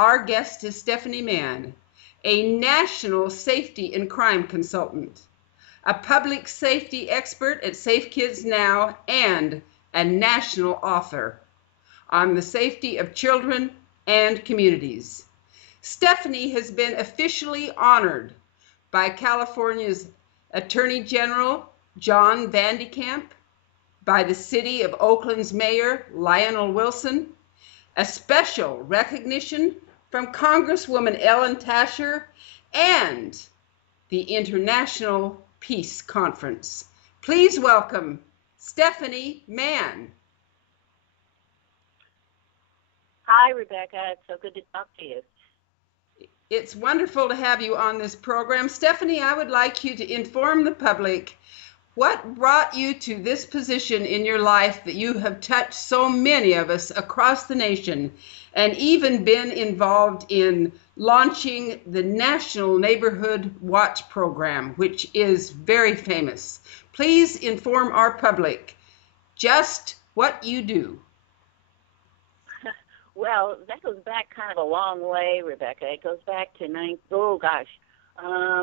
Our guest is Stephanie Mann, a national safety and crime consultant, a public safety expert at Safe Kids Now, and a national author on the safety of children and communities. Stephanie has been officially honored by California's Attorney General John Van de Kamp, by the City of Oakland's Mayor Lionel Wilson, a special recognition from Congresswoman Ellen Tascher, and the International Peace Conference. Please welcome Stephanie Mann. Hi, Rebecca. It's so good to talk to you. It's wonderful to have you on this program. Stephanie, I would like you to inform the public what brought you to this position in your life that you have touched so many of us across the nation and even been involved in launching the National Neighborhood Watch Program, which is very famous. Please inform our public just what you do. Well, that goes back kind of a long way, Rebecca. It goes back to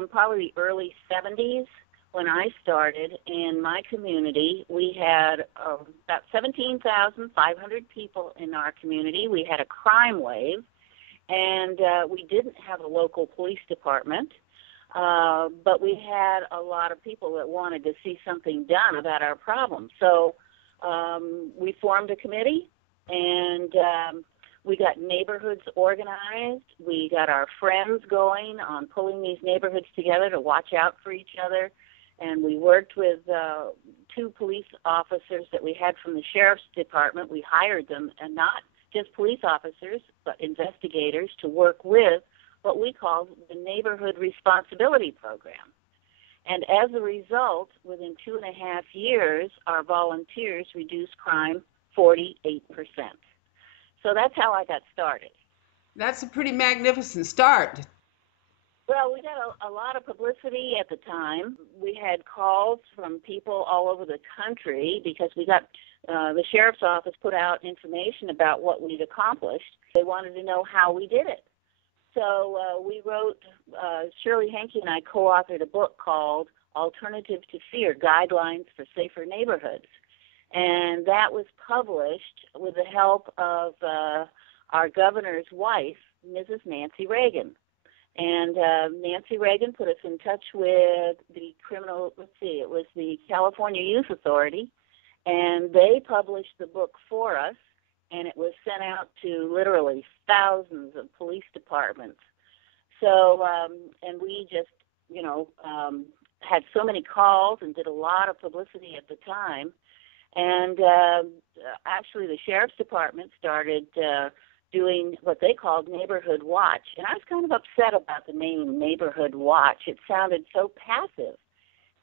probably the early 70s. When I started in my community, we had about 17,500 people in our community. We had a crime wave, and we didn't have a local police department, but we had a lot of people that wanted to see something done about our problem. So we formed a committee, and we got neighborhoods organized. We got our friends going on pulling these neighborhoods together to watch out for each other. And we worked with 2 police officers that we had from the sheriff's department. We hired them, and not just police officers, but investigators to work with what we called the Neighborhood Responsibility Program. And as a result, within 2.5 years, our volunteers reduced crime 48%. So that's how I got started. That's a pretty magnificent start. Well, we got a lot of publicity at the time. We had calls from people all over the country because we got the sheriff's office put out information about what we'd accomplished. They wanted to know how we did it. So we wrote, Shirley Henke and I co-authored a book called Alternative to Fear, Guidelines for Safer Neighborhoods. And that was published with the help of our governor's wife, Mrs. Nancy Reagan. And Nancy Reagan put us in touch with the it was the California Youth Authority, and they published the book for us, and it was sent out to literally thousands of police departments. So, and we just, had so many calls and did a lot of publicity at the time. And actually the sheriff's department started doing what they called Neighborhood Watch. And I was kind of upset about the name Neighborhood Watch. It sounded so passive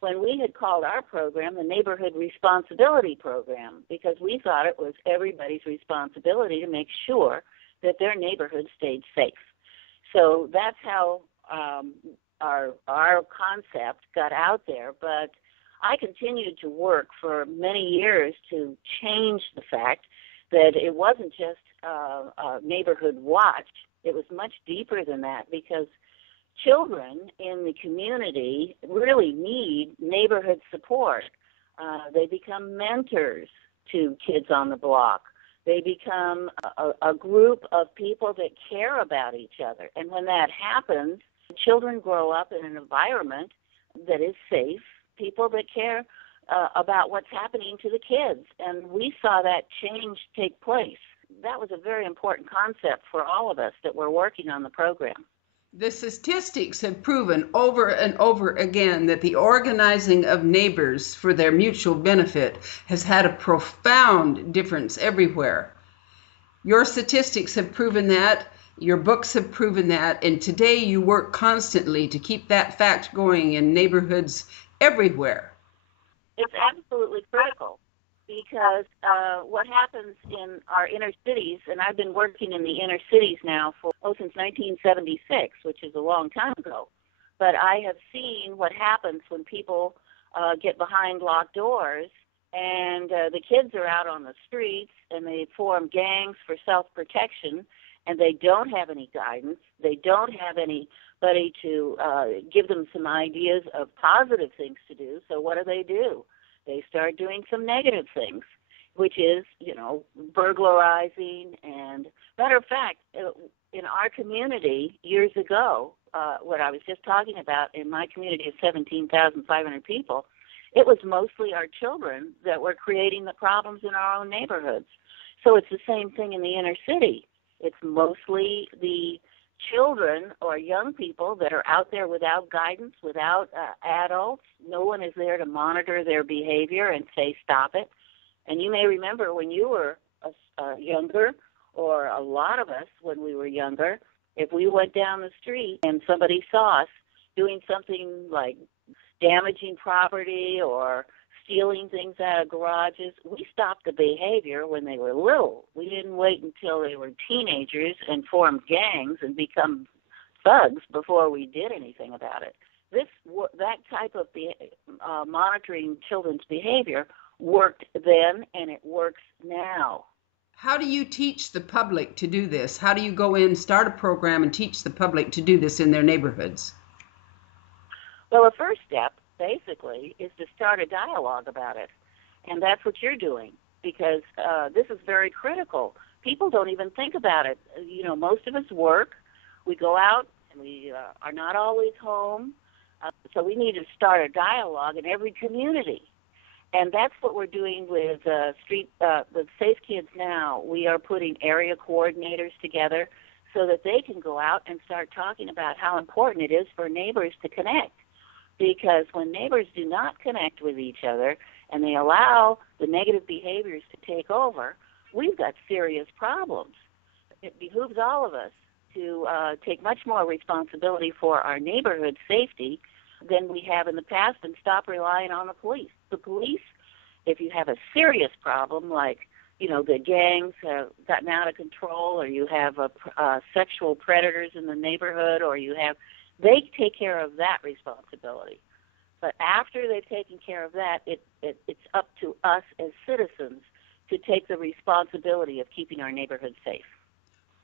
when we had called our program the Neighborhood Responsibility Program, because we thought it was everybody's responsibility to make sure that their neighborhood stayed safe. So that's how our concept got out there. But I continued to work for many years to change the fact that it wasn't just a neighborhood watch. It was much deeper than that, because children in the community really need neighborhood support. They become mentors to kids on the block. They become a group of people that care about each other. And when that happens, children grow up in an environment that is safe, people that care about what's happening to the kids. And we saw that change take place. That was a very important concept for all of us that were working on the program. The statistics have proven over and over again that the organizing of neighbors for their mutual benefit has had a profound difference everywhere. Your statistics have proven that, your books have proven that, and today you work constantly to keep that fact going in neighborhoods everywhere. It's absolutely critical, because what happens in our inner cities, and I've been working in the inner cities now since 1976, which is a long time ago, but I have seen what happens when people get behind locked doors, and the kids are out on the streets, and they form gangs for self-protection, and they don't have any guidance. They don't have anybody to give them some ideas of positive things to do. So what do? They start doing some negative things, which is, burglarizing. And matter of fact, in our community years ago, what I was just talking about, in my community of 17,500 people, it was mostly our children that were creating the problems in our own neighborhoods. So it's the same thing in the inner city. It's mostly the children or young people that are out there without guidance, without adults. No one is there to monitor their behavior and say, stop it. And you may remember when you were younger, or a lot of us when we were younger, if we went down the street and somebody saw us doing something like damaging property or stealing things out of garages, we stopped the behavior when they were little. We didn't wait until they were teenagers and formed gangs and become thugs before we did anything about it. That type of monitoring children's behavior worked then, and it works now. How do you teach the public to do this? How do you go in, start a program, and teach the public to do this in their neighborhoods? Well, the first step, basically, is to start a dialogue about it. And that's what you're doing, because this is very critical. People don't even think about it. Most of us work. We go out, and we are not always home. So we need to start a dialogue in every community. And that's what we're doing with with Safe Kids Now. We are putting area coordinators together so that they can go out and start talking about how important it is for neighbors to connect. Because when neighbors do not connect with each other and they allow the negative behaviors to take over, we've got serious problems. It behooves all of us to take much more responsibility for our neighborhood safety than we have in the past, and stop relying on the police. The police, if you have a serious problem like, the gangs have gotten out of control, or you have sexual predators in the neighborhood, or they take care of that responsibility. But after they've taken care of that, it's up to us as citizens to take the responsibility of keeping our neighborhood safe.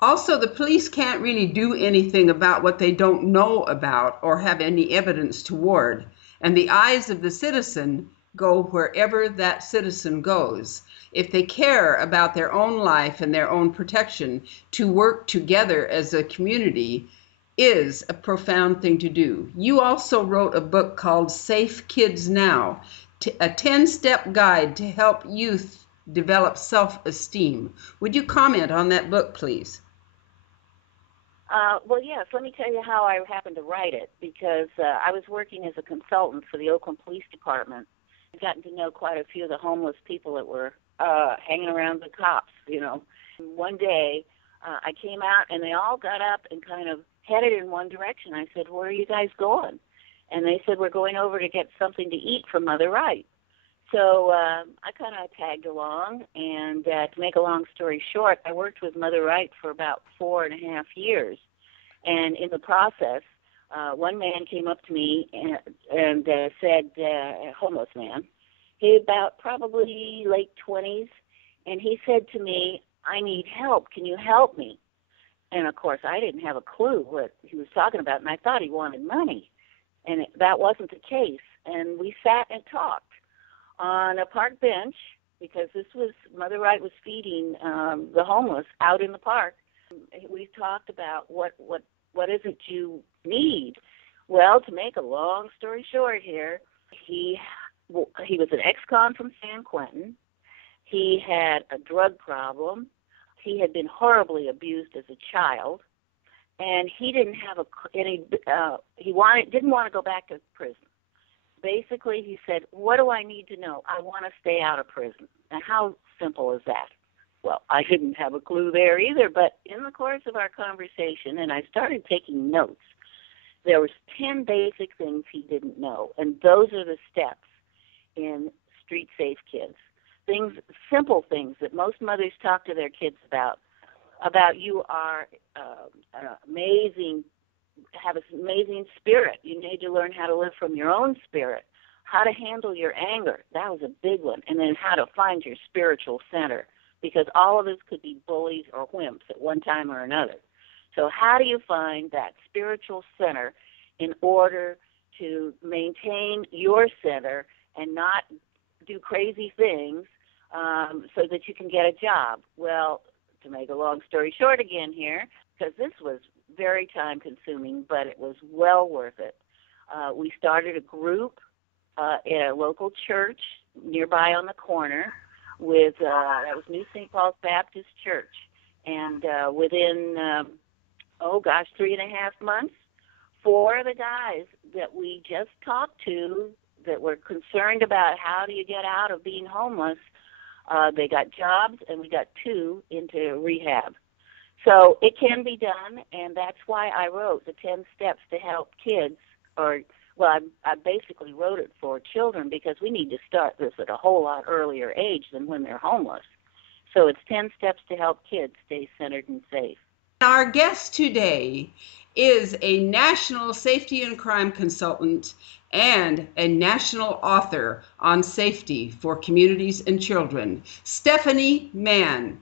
Also, the police can't really do anything about what they don't know about or have any evidence toward. And the eyes of the citizen go wherever that citizen goes. If they care about their own life and their own protection, to work together as a community is a profound thing to do. You also wrote a book called Safe Kids Now, a 10-step guide to help youth develop self-esteem. Would you comment on that book, please? Well, yes. Let me tell you how I happened to write it, because I was working as a consultant for the Oakland Police Department. I've gotten to know quite a few of the homeless people that were hanging around the cops, One day, I came out, and they all got up and kind of headed in one direction. I said, "Where are you guys going?" And they said, "We're going over to get something to eat from Mother Wright." So I kind of tagged along, and to make a long story short, I worked with Mother Wright for about 4.5 years. And in the process, one man came up to me and said, a homeless man, he about probably late 20s, and he said to me, "I need help. Can you help me?" And, of course, I didn't have a clue what he was talking about, and I thought he wanted money. And that wasn't the case. And we sat and talked on a park bench, because Mother Wright was feeding the homeless out in the park. We talked about what is it you need. Well, to make a long story short here, he was an ex-con from San Quentin. He had a drug problem. He had been horribly abused as a child, and he didn't have didn't want to go back to prison. Basically, he said, "What do I need to know? I want to stay out of prison." Now, how simple is that? Well, I didn't have a clue there either, but in the course of our conversation, and I started taking notes, there was 10 basic things he didn't know, and those are the steps in Street Safe Kids. Simple things that most mothers talk to their kids about you are amazing, have an amazing spirit. You need to learn how to live from your own spirit, how to handle your anger. That was a big one. And then how to find your spiritual center. because all of us could be bullies or wimps at one time or another. So how do you find that spiritual center in order to maintain your center and not do crazy things so that you can get a job? Well, to make a long story short again here, because this was very time consuming, but it was well worth it. We started a group at a local church nearby on the corner with, that was New St. Paul's Baptist Church. And within, 3.5 months, 4 of the guys that we just talked to that were concerned about how do you get out of being homeless, they got jobs, and we got 2 into rehab. So it can be done, and that's why I wrote the 10 steps to help kids, I basically wrote it for children because we need to start this at a whole lot earlier age than when they're homeless. So it's 10 steps to help kids stay centered and safe. Our guest today is a national safety and crime consultant and a national author on safety for communities and children, Stephanie Mann.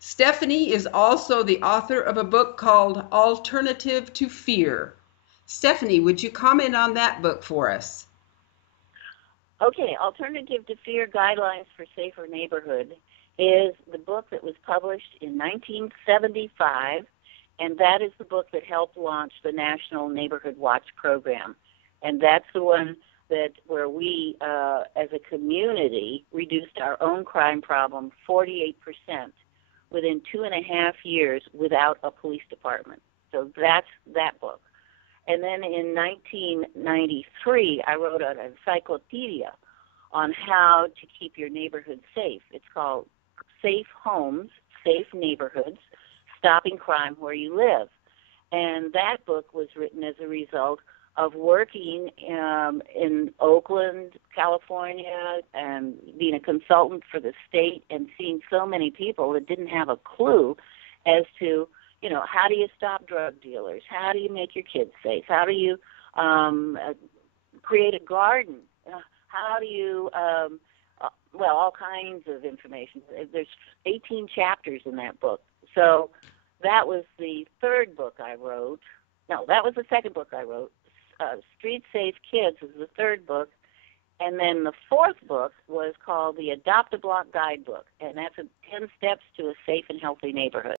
Stephanie is also the author of a book called Alternative to Fear. Stephanie, would you comment on that book for us? Okay, Alternative to Fear Guidelines for Safer Neighborhood is the book that was published in 1975, and that is the book that helped launch the National Neighborhood Watch program. And that's the one where we, as a community, reduced our own crime problem 48% within 2.5 years without a police department. So that's that book. And then in 1993, I wrote an encyclopedia on how to keep your neighborhood safe. It's called Safe Homes, Safe Neighborhoods, Stopping Crime Where You Live. And that book was written as a result of working in Oakland, California, and being a consultant for the state and seeing so many people that didn't have a clue as to, how do you stop drug dealers? How do you make your kids safe? How do you create a garden? How do you, all kinds of information. There's 18 chapters in that book. So that was the third book I wrote. No, that was the second book I wrote. Street Safe Kids was the third book. And then the fourth book was called the Adopt a Block Guidebook, and that's 10 Steps to a Safe and Healthy Neighborhood.